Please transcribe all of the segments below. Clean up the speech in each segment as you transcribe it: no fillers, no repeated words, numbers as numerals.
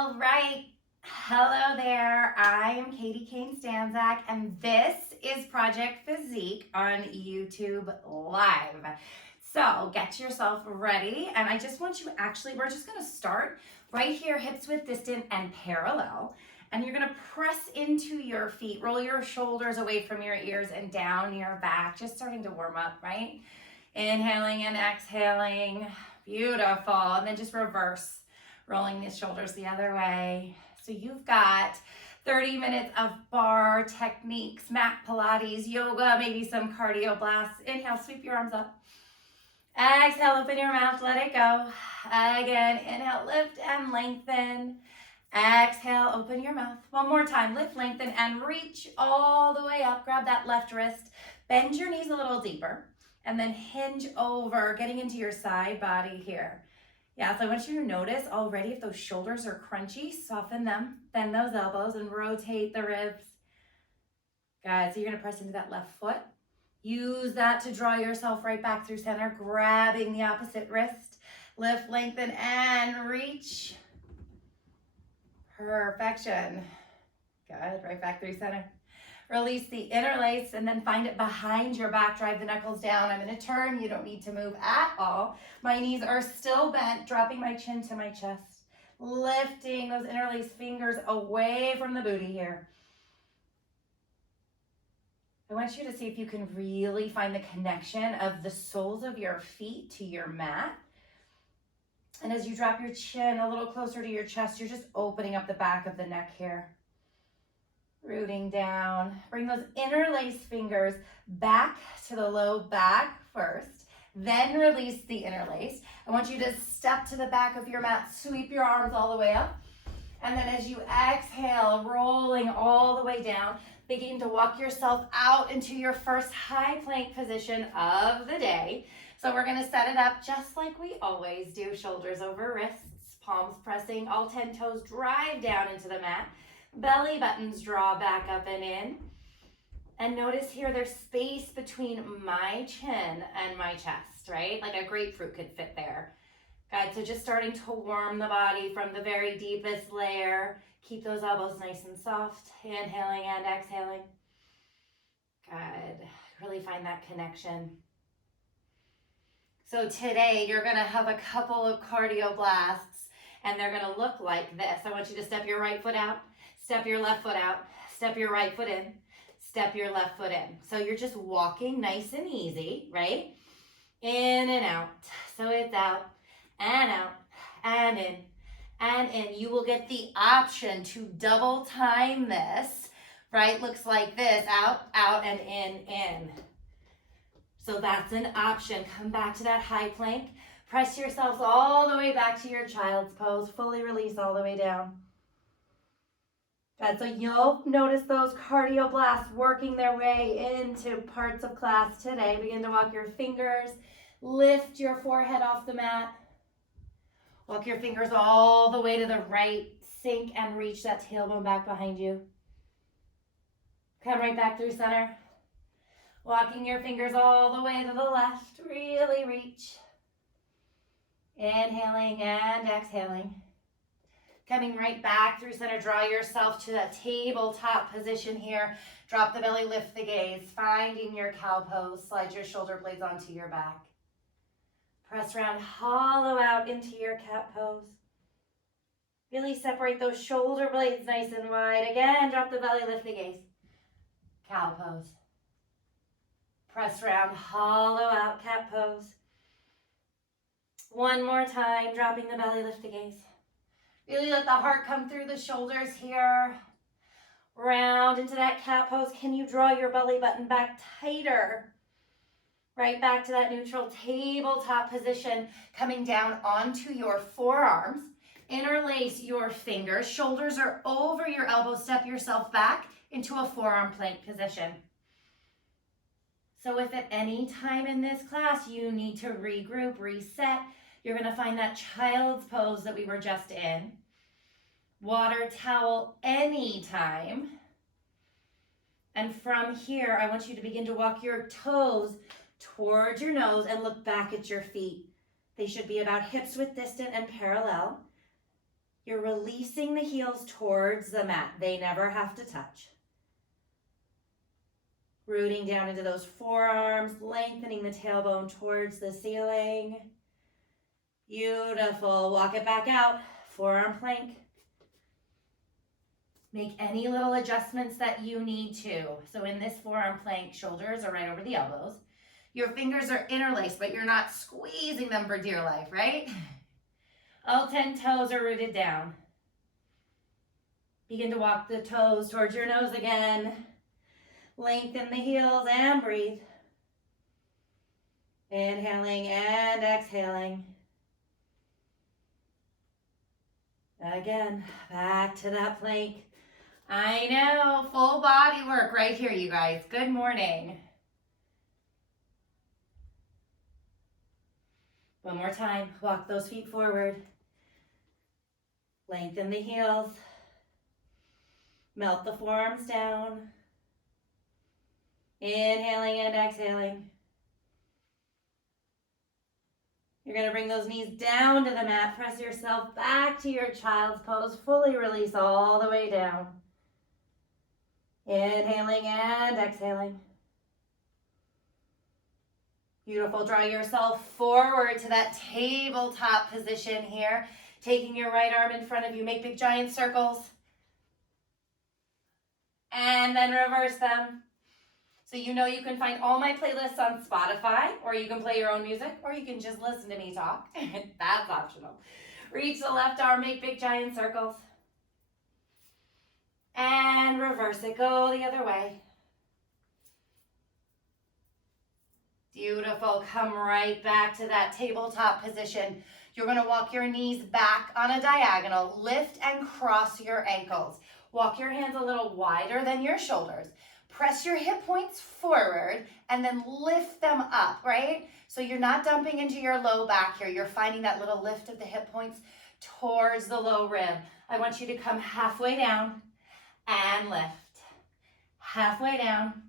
All right. Hello there. I am Katie Kane-Stanzak, and this is Project Physique on YouTube Live. So get yourself ready, and I just want you we're just going to start right here, hips width distant and parallel. And you're going to press into your feet, roll your shoulders away from your ears and down your back, just starting to warm up, right? Inhaling and exhaling. Beautiful. And then just reverse, rolling the shoulders the other way. So you've got 30 minutes of barre techniques, mat Pilates, yoga, maybe some cardio blasts. Inhale, sweep your arms up. Exhale, open your mouth, let it go. Again, inhale, lift and lengthen. Exhale, open your mouth. One more time, lift, lengthen, and reach all the way up. Grab that left wrist. Bend your knees a little deeper. And then hinge over, getting into your side body here. Yeah, so I want you to notice already if those shoulders are crunchy, soften them, bend those elbows and rotate the ribs. Good, so you're gonna press into that left foot. Use that to draw yourself right back through center, grabbing the opposite wrist. Lift, lengthen, and reach. Perfection. Good, right back through center. Release the interlace and then find it behind your back. Drive the knuckles down. I'm going to turn. You don't need to move at all. My knees are still bent, dropping my chin to my chest. Lifting those interlace fingers away from the booty here. I want you to see if you can really find the connection of the soles of your feet to your mat. And as you drop your chin a little closer to your chest, you're just opening up the back of the neck here. Rooting down. Bring those interlace fingers back to the low back first, then release the interlace. I want you to step to the back of your mat, sweep your arms all the way up, and then as you exhale, rolling all the way down, begin to walk yourself out into your first high plank position of the day. So we're going to set it up just like we always do, shoulders over wrists, palms pressing, all 10 toes drive down into the mat. Belly buttons draw back up and in. And notice here there's space between my chin and my chest, right? Like a grapefruit could fit there. Good, so just starting to warm the body from the very deepest layer. Keep those elbows nice and soft. Inhaling and exhaling. Good, really find that connection. So today you're gonna have a couple of cardio blasts and they're gonna look like this. I want you to step your right foot out. Step your left foot out, step your right foot in, step your left foot in. So you're just walking nice and easy, right? In and out. So it's out and in and in. You will get the option to double time this, right? Looks like this, out, and in. So that's an option. Come back to that high plank. Press yourselves all the way back to your child's pose. Fully release all the way down. Good, so you'll notice those cardio blasts working their way into parts of class today. Begin to walk your fingers, lift your forehead off the mat. Walk your fingers all the way to the right, sink and reach that tailbone back behind you. Come right back through center. Walking your fingers all the way to the left, really reach. Inhaling and exhaling. Coming right back through center, draw yourself to that tabletop position here. Drop the belly, lift the gaze, finding your cow pose. Slide your shoulder blades onto your back. Press around, hollow out into your cat pose. Really separate those shoulder blades nice and wide. Again, drop the belly, lift the gaze. Cow pose. Press around, hollow out, cat pose. One more time, dropping the belly, lift the gaze. Really let the heart come through the shoulders here. Round into that cat pose. Can you draw your belly button back tighter? Right back to that neutral tabletop position. Coming down onto your forearms. Interlace your fingers. Shoulders are over your elbows. Step yourself back into a forearm plank position. So if at any time in this class you need to regroup, reset, you're going to find that child's pose that we were just in. Water towel anytime. And from here, I want you to begin to walk your toes towards your nose and look back at your feet. They should be about hips width distant and parallel. You're releasing the heels towards the mat. They never have to touch. Rooting down into those forearms, lengthening the tailbone towards the ceiling. Beautiful. Walk it back out. Forearm plank. Make any little adjustments that you need to. So in this forearm plank, shoulders are right over the elbows. Your fingers are interlaced, but you're not squeezing them for dear life, right? All 10 toes are rooted down. Begin to walk the toes towards your nose again. Lengthen the heels and breathe. Inhaling and exhaling. Again, back to that plank. I know, full body work right here, you guys. Good morning. One more time, walk those feet forward. Lengthen the heels. Melt the forearms down. Inhaling and exhaling. You're going to bring those knees down to the mat. Press yourself back to your child's pose. Fully release all the way down. Inhaling and exhaling. Beautiful. Draw yourself forward to that tabletop position here. Taking your right arm in front of you. Make big giant circles. And then reverse them. So you know you can find all my playlists on Spotify, or you can play your own music, or you can just listen to me talk. That's optional. Reach the left arm, make big giant circles. And reverse it, go the other way. Beautiful, come right back to that tabletop position. You're gonna walk your knees back on a diagonal, lift and cross your ankles. Walk your hands a little wider than your shoulders. Press your hip points forward and then lift them up, right? So you're not dumping into your low back here. You're finding that little lift of the hip points towards the low rib. I want you to come halfway down and lift. Halfway down,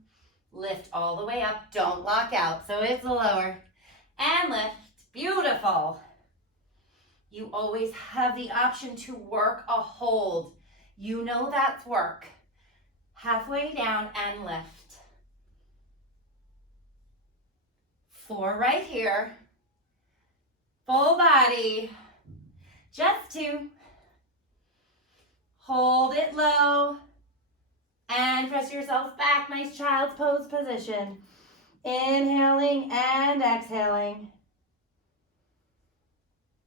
lift all the way up. Don't lock out, so it's lower. And lift, beautiful. You always have the option to work a hold. You know that's work. Halfway down and lift. 4 right here. Full body. Just 2. Hold it low. And press yourself back. Nice child's pose position. Inhaling and exhaling.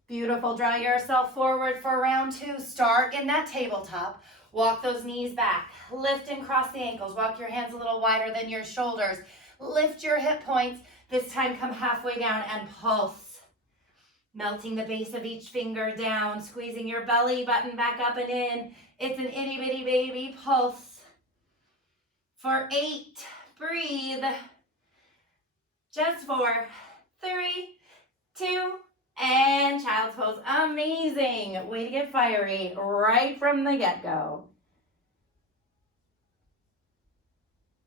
Beautiful. Draw yourself forward for round 2. Start in that tabletop. Walk those knees back. Lift and cross the ankles. Walk your hands a little wider than your shoulders. Lift your hip points. This time come halfway down and pulse. Melting the base of each finger down. Squeezing your belly button back up and in. It's an itty bitty baby pulse. For 8. Breathe. Just 4. 3, 2, and child's pose. Amazing. Way to get fiery right from the get-go.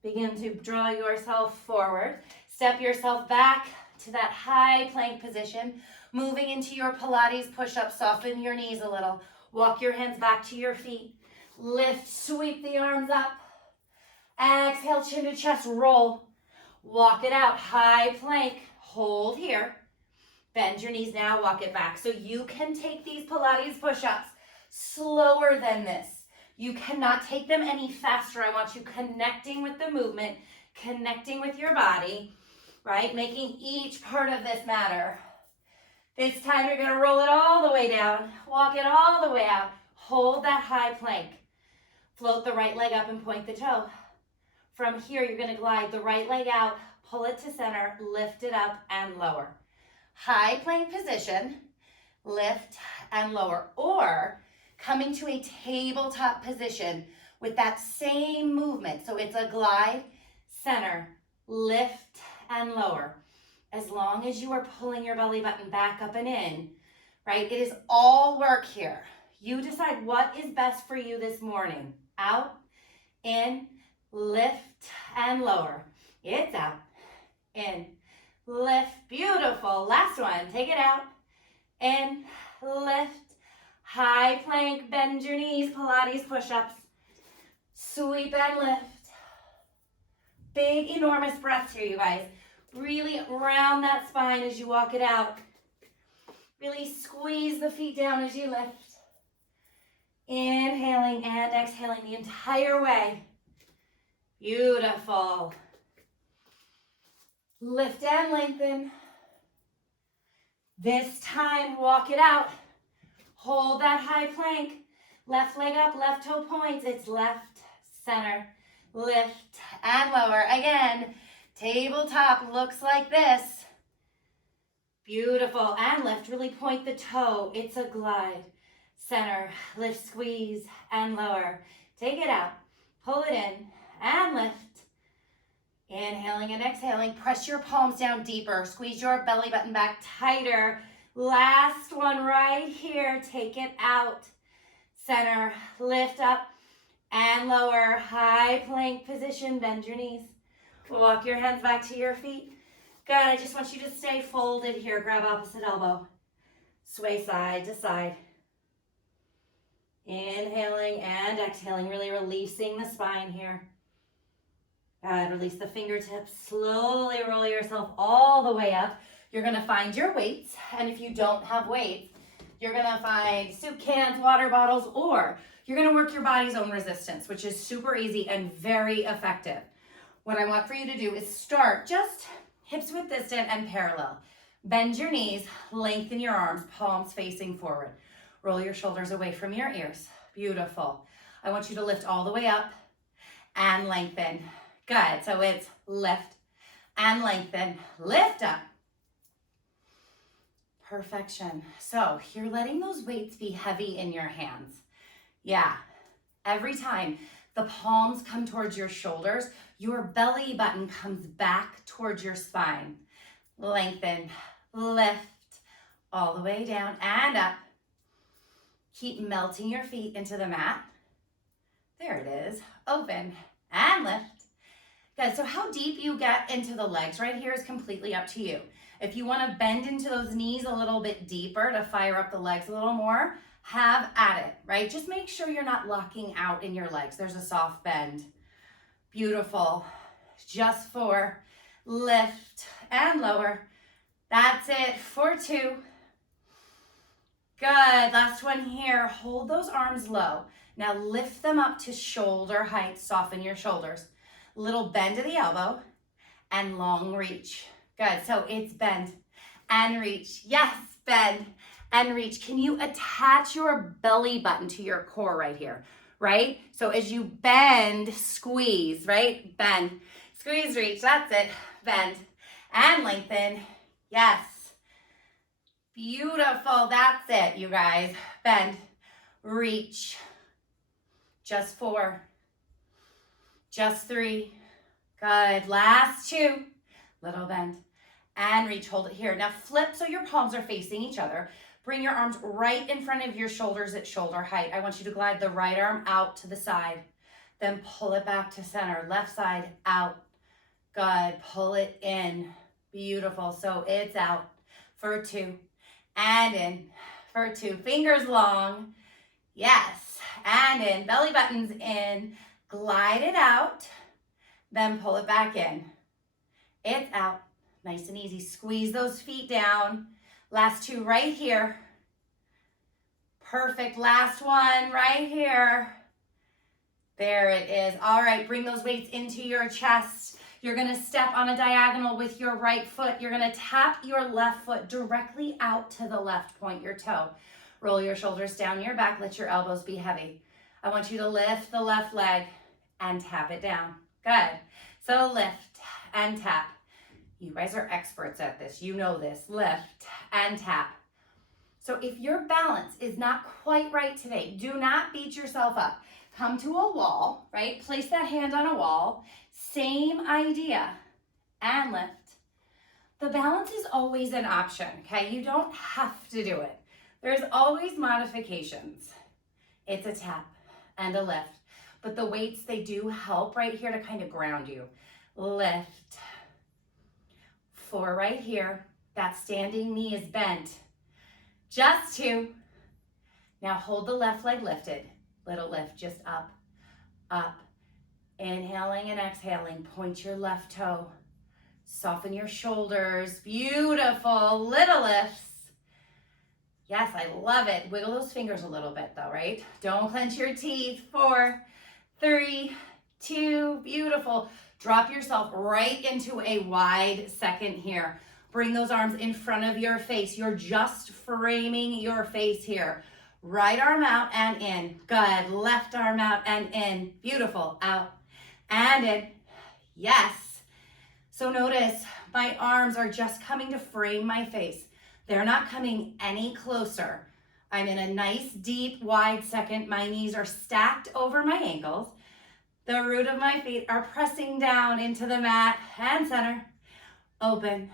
Begin to draw yourself forward. Step yourself back to that high plank position. Moving into your Pilates Push Ups. Soften your knees a little. Walk your hands back to your feet. Lift, sweep the arms up. Exhale, chin to chest, roll. Walk it out, high plank. Hold here. Bend your knees now, walk it back. So you can take these Pilates push-ups slower than this. You cannot take them any faster. I want you connecting with the movement, connecting with your body, right? Making each part of this matter. This time you're gonna roll it all the way down, walk it all the way out. Hold that high plank. Float the right leg up and point the toe. From here, you're gonna glide the right leg out, pull it to center, lift it up and lower. High plank position, lift and lower, or coming to a tabletop position with that same movement. So it's a glide, center, lift and lower. As long as you are pulling your belly button back up and in, right? It is all work here. You decide what is best for you this morning. Out, in, lift and lower. It's out, in, lift, beautiful. Last one, take it out, in, lift, High plank, bend your knees, Pilates push ups. Sweep and lift. Big, enormous breaths here, you guys. Really round that spine as you walk it out. Really squeeze the feet down as you lift. Inhaling and exhaling the entire way. Beautiful. Lift and lengthen. This time, walk it out. Hold that high plank. Left leg up, left toe points. It's left, center, lift, and lower. Again, tabletop looks like this. Beautiful. And lift, really point the toe. It's a glide. Center, lift, squeeze, and lower. Take it out. Pull it in and lift. Inhaling and exhaling. Press your palms down deeper. Squeeze your belly button back tighter. Last one right here. Take it out. Center, lift up and lower. High plank position. Bend your knees. Walk your hands back to your feet. Good. I just want you to stay folded here. Grab opposite elbow. Sway side to side. Inhaling and exhaling. Really releasing the spine here. Good. Release the fingertips. Slowly roll yourself all the way up. You're going to find your weights. And if you don't have weights, you're going to find soup cans, water bottles, or you're going to work your body's own resistance, which is super easy and very effective. What I want for you to do is start just hips width distant and parallel. Bend your knees, lengthen your arms, palms facing forward. Roll your shoulders away from your ears. Beautiful. I want you to lift all the way up and lengthen. Good. So it's lift and lengthen. Lift up. Perfection. So you're letting those weights be heavy in your hands. Yeah. Every time the palms come towards your shoulders, your belly button comes back towards your spine. Lengthen, lift, all the way down and up. Keep melting your feet into the mat. There it is. Open and lift. Good. So how deep you get into the legs right here is completely up to you. If you want to bend into those knees a little bit deeper to fire up the legs a little more, have at it, right? Just make sure you're not locking out in your legs. There's a soft bend. Beautiful. Just 4. Lift and lower. That's it for 2. Good. Last one here. Hold those arms low. Now lift them up to shoulder height. Soften your shoulders. Little bend to the elbow and long reach. Good. So it's bend and reach. Yes, bend and reach. Can you attach your belly button to your core right here? Right? So as you bend, squeeze, right? Bend, squeeze, reach. That's it. Bend and lengthen. Yes. Beautiful. That's it, you guys. Bend, reach. Just 4. Just 3. Good. Last 2. Little bend and reach. Hold it here. Now flip so your palms are facing each other. Bring your arms right in front of your shoulders at shoulder height. I want you to glide the right arm out to the side. Then pull it back to center. Left side out. Good. Pull it in. Beautiful. So it's out for 2 and in for 2. Fingers long. Yes. And in. Belly buttons in. Glide it out. Then pull it back in. It's out. Nice and easy. Squeeze those feet down. Last 2 right here. Perfect. Last one right here. There it is. All right, bring those weights into your chest. You're going to step on a diagonal with your right foot. You're going to tap your left foot directly out to the left. Point your toe. Roll your shoulders down your back. Let your elbows be heavy. I want you to lift the left leg and tap it down. Good. So lift and tap. You guys are experts at this. You know this. Lift and tap. So if your balance is not quite right today, do not beat yourself up. Come to a wall, right? Place that hand on a wall. Same idea. And lift. The balance is always an option, okay? You don't have to do it. There's always modifications. It's a tap and a lift. But the weights, they do help right here to kind of ground you. Lift. 4 right here. That standing knee is bent. Just 2. Now hold the left leg lifted. Little lift, just up, up. Inhaling and exhaling, point your left toe. Soften your shoulders, beautiful, little lifts. Yes, I love it. Wiggle those fingers a little bit though, right? Don't clench your teeth. 4, 3, 2, beautiful. Drop yourself right into a wide second here. Bring those arms in front of your face. You're just framing your face here. Right arm out and in. Good. Left arm out and in. Beautiful. Out and in. Yes. So notice my arms are just coming to frame my face. They're not coming any closer. I'm in a nice, deep, wide second. My knees are stacked over my ankles. The root of my feet are pressing down into the mat and center. Open.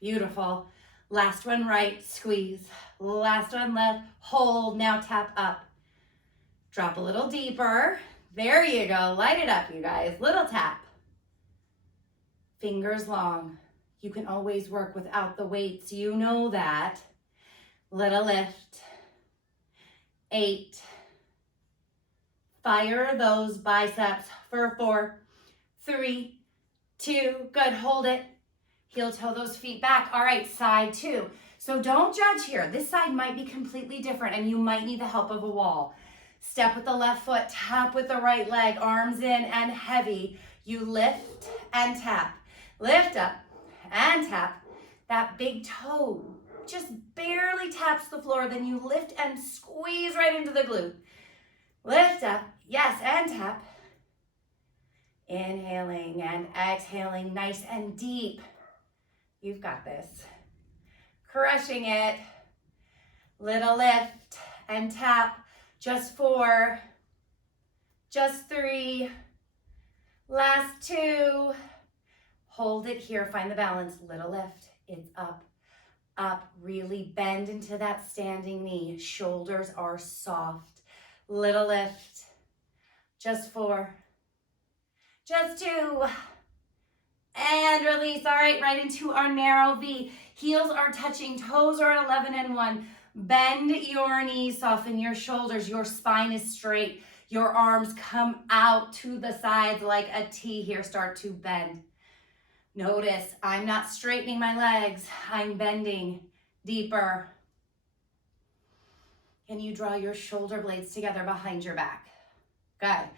Beautiful. Last one right, squeeze. Last one left, hold. Now tap up. Drop a little deeper. There you go. Light it up, you guys. Little tap. Fingers long. You can always work without the weights. You know that. Little lift. 8. Fire those biceps for 4, 3, 2. Good. Hold it. Heel toe those feet back. All right, side 2. So don't judge here. This side might be completely different and you might need the help of a wall. Step with the left foot, tap with the right leg, arms in and heavy. You lift and tap. Lift up and tap. That big toe just barely taps the floor. Then you lift and squeeze right into the glute. Lift up, yes, and tap. Inhaling and exhaling, nice and deep. You've got this. Crushing it. Little lift and tap. Just 4. Just 3. Last 2. Hold it here. Find the balance. Little lift. It's up. Up. Really bend into that standing knee. Shoulders are soft. Little lift. Just 4. Just 2. And release. All right, right into our narrow V. Heels are touching, toes are at 11 and 1. Bend your knees, soften your shoulders. Your spine is straight. Your arms come out to the sides like a T here. Start to bend. Notice I'm not straightening my legs. I'm bending deeper. Can you draw your shoulder blades together behind your back? Good.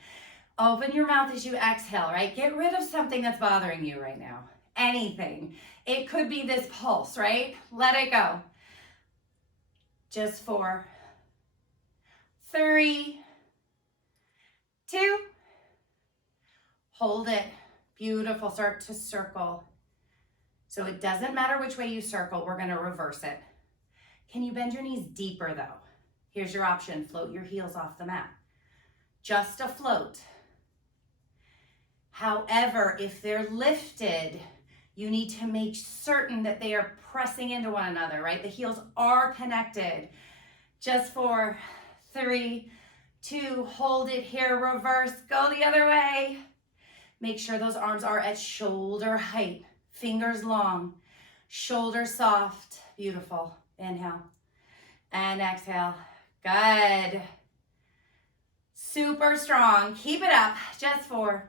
Open your mouth as you exhale, right? Get rid of something that's bothering you right now. Anything. It could be this pulse, right? Let it go. Just 4, 3, 2. Hold it. Beautiful. Start to circle. So it doesn't matter which way you circle. We're going to reverse it. Can you bend your knees deeper though? Here's your option. Float your heels off the mat. Just a float. However, if they're lifted, you need to make certain that they are pressing into one another, right? The heels are connected. Just 4, 3, 2, hold it here, reverse, go the other way. Make sure those arms are at shoulder height, fingers long, shoulders soft, beautiful. Inhale and exhale, good. Super strong, keep it up, just 4,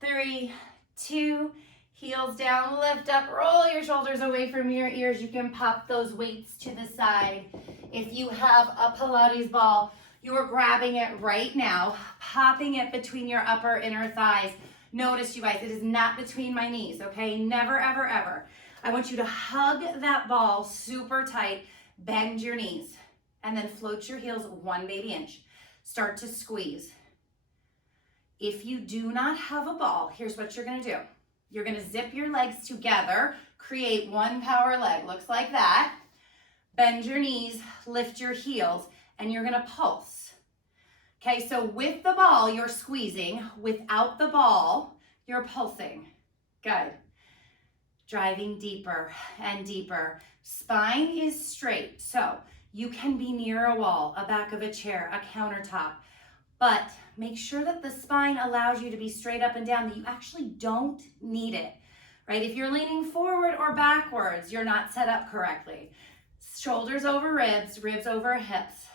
3, 2, heels down, lift up, roll your shoulders away from your ears. You can pop those weights to the side. If you have a Pilates ball, you are grabbing it right now, popping it between your upper inner thighs. Notice, you guys, it is not between my knees, okay? Never, ever, ever. I want you to hug that ball super tight, bend your knees, and then float your heels 1 baby inch. Start to squeeze. If you do not have a ball, here's what you're gonna do. You're gonna zip your legs together, create one power leg, looks like that. Bend your knees, lift your heels, and you're gonna pulse. Okay, so with the ball, you're squeezing. Without the ball, you're pulsing. Good. Driving deeper and deeper. Spine is straight, so you can be near a wall, a back of a chair, a countertop, but make sure that the spine allows you to be straight up and down, that you actually don't need it, right? If you're leaning forward or backwards, you're not set up correctly. Shoulders over ribs, ribs over hips.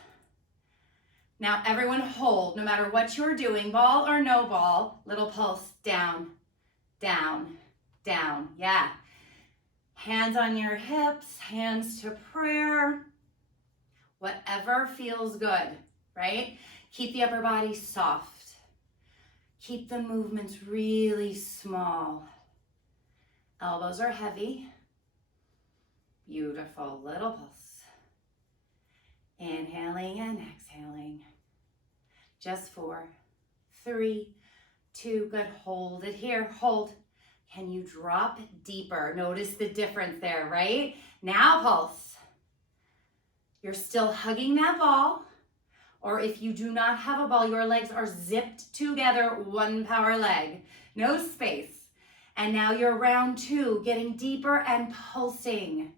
Now everyone hold, no matter what you're doing, ball or no ball, little pulse, down, down, down. Yeah. Hands on your hips, hands to prayer. Whatever feels good, right? Keep the upper body soft. Keep the movements really small. Elbows are heavy. Beautiful, little pulse. Inhaling and exhaling. Just 4, 3, 2, good. Hold it here, hold. Can you drop deeper? Notice the difference there, right? Now pulse. You're still hugging that ball, or if you do not have a ball, your legs are zipped together, one power leg, no space. And now you're round 2, getting deeper and pulsing.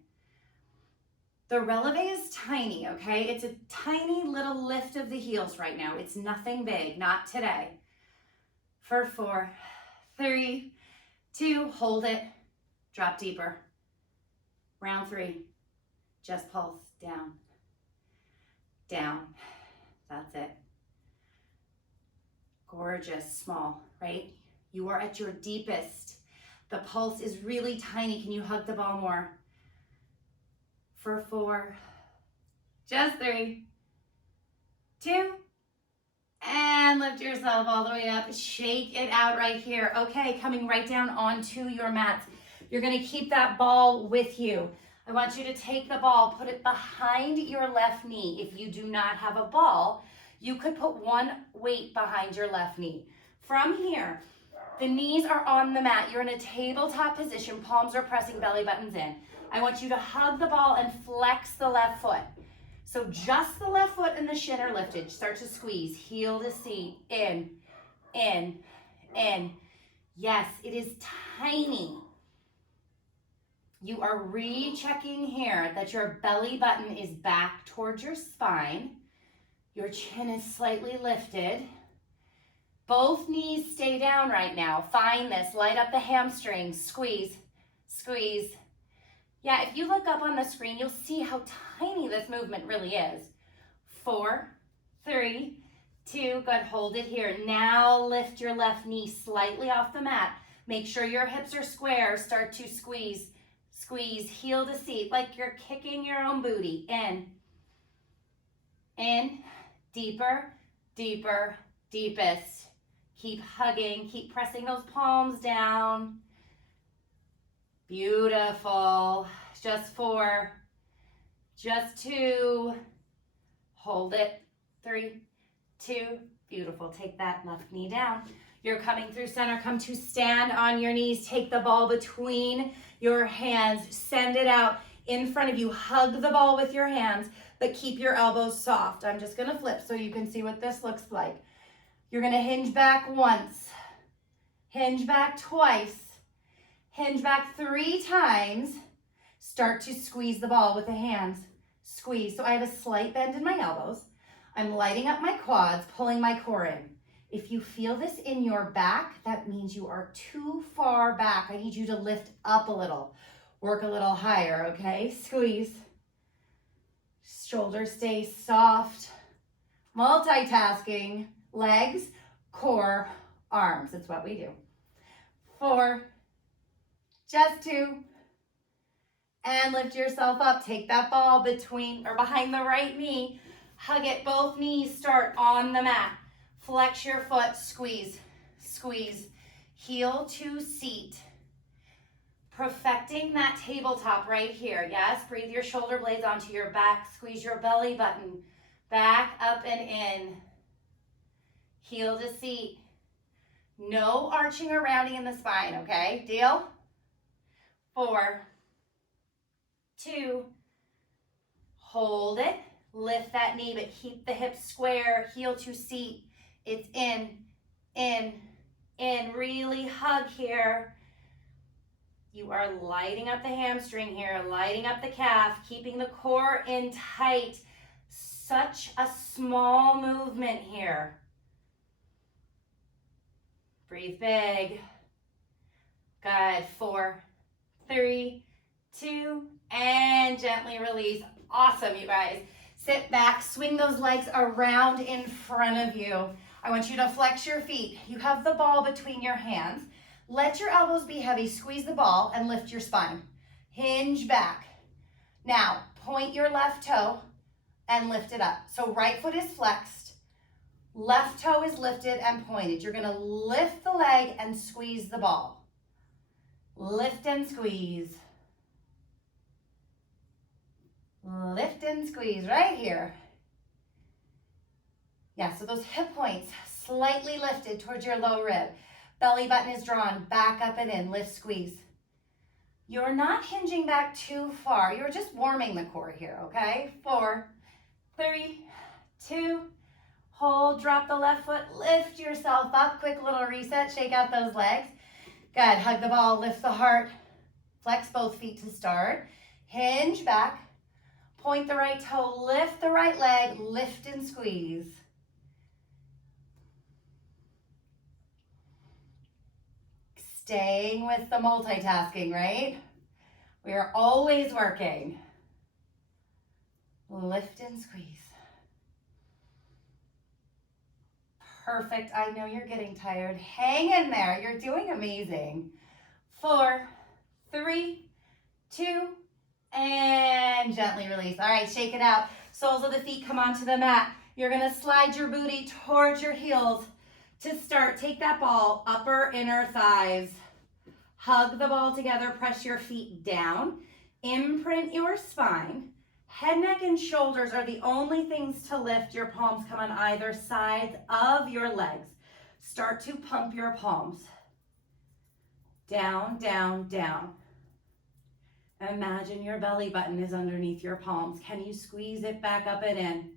The releve is tiny, okay? It's a tiny little lift of the heels right now. It's nothing big, not today. For 4, 3, 2, hold it, drop deeper. Round 3, just pulse, down, down. That's it. Gorgeous, small, right? You are at your deepest. The pulse is really tiny. Can you hug the ball more? For 4, just 3, 2, and lift yourself all the way up. Shake it out right here. Okay, coming right down onto your mats. You're gonna keep that ball with you. I want you to take the ball, put it behind your left knee. If you do not have a ball, you could put one weight behind your left knee. From here, the knees are on the mat. You're in a tabletop position. Palms are pressing, belly buttons in. I want you to hug the ball and flex the left foot. So just the left foot and the shin are lifted. Start to squeeze, heel to seat, in, in, in. Yes, it is tiny. You are rechecking here that your belly button is back towards your spine. Your chin is slightly lifted. Both knees stay down right now. Find this, light up the hamstrings, squeeze, squeeze. Yeah, if you look up on the screen, you'll see how tiny this movement really is. 4, 3, 2, good, hold it here. Now lift your left knee slightly off the mat. Make sure your hips are square. Start to squeeze, squeeze, heel to seat, like you're kicking your own booty. In, deeper, deeper, deepest. Keep hugging, keep pressing those palms down. Beautiful. Just 4, just 2. Hold it. 3, 2. Beautiful. Take that left knee down. You're coming through center. Come to stand on your knees. Take the ball between your hands. Send it out in front of you. Hug the ball with your hands, but keep your elbows soft. I'm just going to flip so you can see what this looks like. You're going to hinge back once. Hinge back twice. Hinge back 3 times. Start to squeeze the ball with the hands. Squeeze. So I have a slight bend in my elbows. I'm lighting up my quads, pulling my core in. If you feel this in your back, that means you are too far back. I need you to lift up a little. Work a little higher, okay? Squeeze. Shoulders stay soft. Multitasking. Legs, core, arms. It's what we do. 4, just 2. And lift yourself up. Take that ball between or behind the right knee. Hug it. Both knees start on the mat. Flex your foot. Squeeze. Squeeze. Heel to seat. Perfecting that tabletop right here. Yes, breathe your shoulder blades onto your back. Squeeze your belly button. Back, up, and in. Heel to seat. No arching or rounding in the spine, okay? Deal? 4, 2, hold it. Lift that knee, but keep the hips square. Heel to seat. It's in, in, in. Really hug here. You are lighting up the hamstring here, lighting up the calf, keeping the core in tight. Such a small movement here. Breathe big. Good. 4, 3, 2, and gently release. Awesome, you guys. Sit back, swing those legs around in front of you. I want you to flex your feet. You have the ball between your hands. Let your elbows be heavy. Squeeze the ball and lift your spine. Hinge back. Now, point your left toe and lift it up. So right foot is flexed. Left toe is lifted and pointed. You're gonna lift the leg and squeeze the ball. Lift and squeeze. Lift and squeeze right here. Yeah, so those hip points slightly lifted towards your low rib. Belly button is drawn, back up and in, lift, squeeze. You're not hinging back too far. You're just warming the core here, okay? 4, 3, 2, hold, drop the left foot, lift yourself up. Quick little reset, shake out those legs. Good, hug the ball, lift the heart. Flex both feet to start. Hinge back, point the right toe, lift the right leg, lift and squeeze. Staying with the multitasking, right? We are always working. Lift and squeeze. Perfect. I know you're getting tired. Hang in there. You're doing amazing. 4, 3, 2, and gently release. All right, shake it out. Soles of the feet come onto the mat. You're gonna slide your booty towards your heels. To start, take that ball, upper, inner thighs. Hug the ball together, press your feet down. Imprint your spine. Head, neck, and shoulders are the only things to lift. Your palms come on either side of your legs. Start to pump your palms. Down, down, down. Imagine your belly button is underneath your palms. Can you squeeze it back up and in?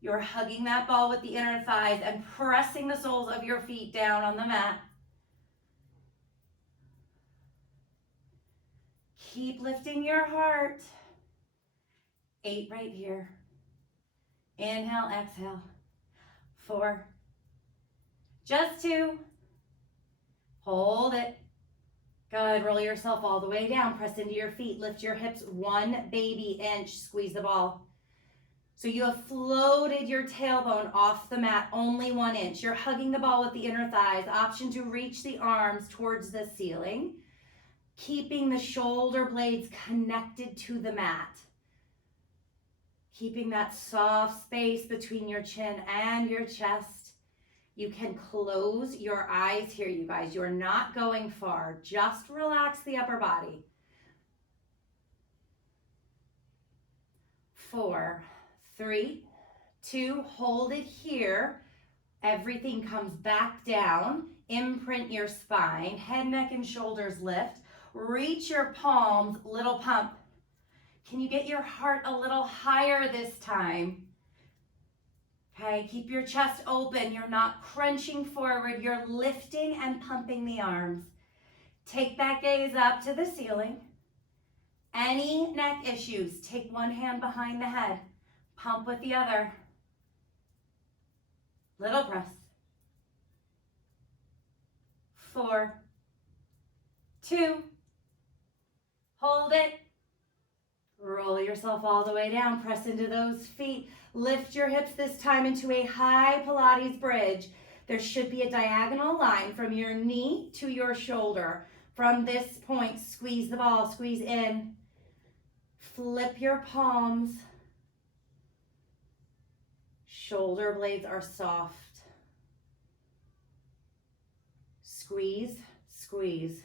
You're hugging that ball with the inner thighs and pressing the soles of your feet down on the mat. Keep lifting your heart. 8 right here. Inhale, exhale. 4. Just 2. Hold it. Good. Roll yourself all the way down. Press into your feet. Lift your hips 1 baby inch. Squeeze the ball. So you have floated your tailbone off the mat only 1 inch. You're hugging the ball with the inner thighs. Option to reach the arms towards the ceiling. Keeping the shoulder blades connected to the mat. Keeping that soft space between your chin and your chest. You can close your eyes here, you guys. You're not going far. Just relax the upper body. 4, 3, 2, hold it here. Everything comes back down. Imprint your spine. Head, neck, and shoulders lift. Reach your palms, little pump. Can you get your heart a little higher this time? Okay, keep your chest open. You're not crunching forward. You're lifting and pumping the arms. Take that gaze up to the ceiling. Any neck issues, take one hand behind the head. Pump with the other. Little press. 4, 2, hold it. Roll yourself all the way down. Press into those feet. Lift your hips this time into a high Pilates bridge. There should be a diagonal line from your knee to your shoulder. From this point, squeeze the ball, squeeze in. Flip your palms. Shoulder blades are soft. Squeeze, squeeze.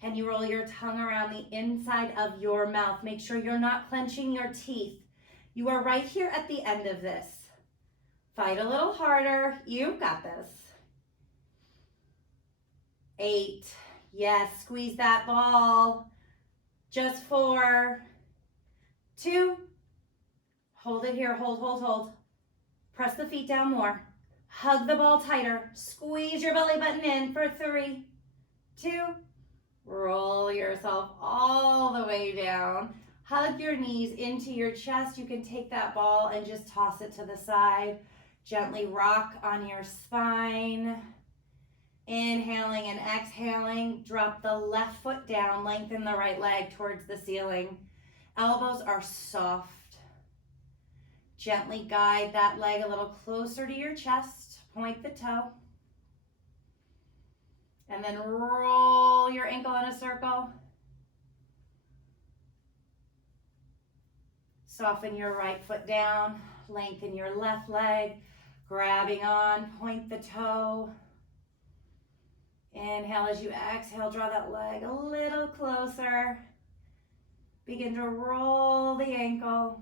Can you roll your tongue around the inside of your mouth? Make sure you're not clenching your teeth. You are right here at the end of this. Fight a little harder. You've got this. 8. Yes, squeeze that ball. Just 4, 2. Hold it here. Hold, hold, hold. Press the feet down more. Hug the ball tighter. Squeeze your belly button in for 3, 2. Roll yourself all the way down. Hug your knees into your chest. You can take that ball and just toss it to the side. Gently rock on your spine. Inhaling and exhaling. Drop the left foot down. Lengthen the right leg towards the ceiling. Elbows are soft. Gently guide that leg a little closer to your chest. Point the toe. And then roll your ankle in a circle. Soften your right foot down. Lengthen your left leg. Grabbing on, point the toe. Inhale as you exhale, draw that leg a little closer. Begin to roll the ankle.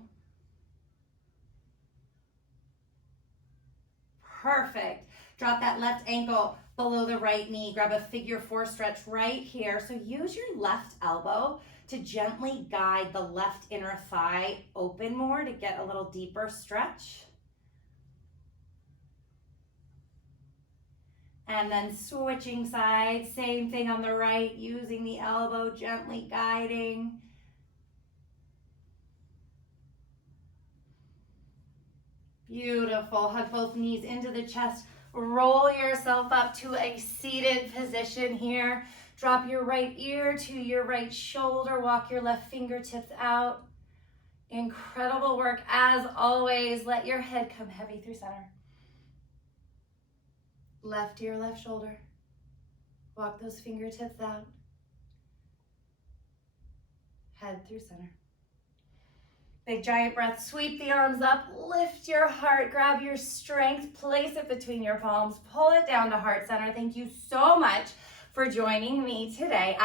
Perfect. Drop that left ankle below the right knee. Grab a figure 4 stretch right here. So use your left elbow to gently guide the left inner thigh open more to get a little deeper stretch. And then switching sides, same thing on the right, using the elbow, gently guiding. Beautiful. Hug both knees into the chest. Roll yourself up to a seated position here. Drop your right ear to your right shoulder. Walk your left fingertips out. Incredible work. As always, let your head come heavy through center. Left ear, left shoulder. Walk those fingertips out. Head through center. Big giant breath. Sweep the arms up. Lift your heart. Grab your strength. Place it between your palms. Pull it down to heart center. Thank you so much for joining me today.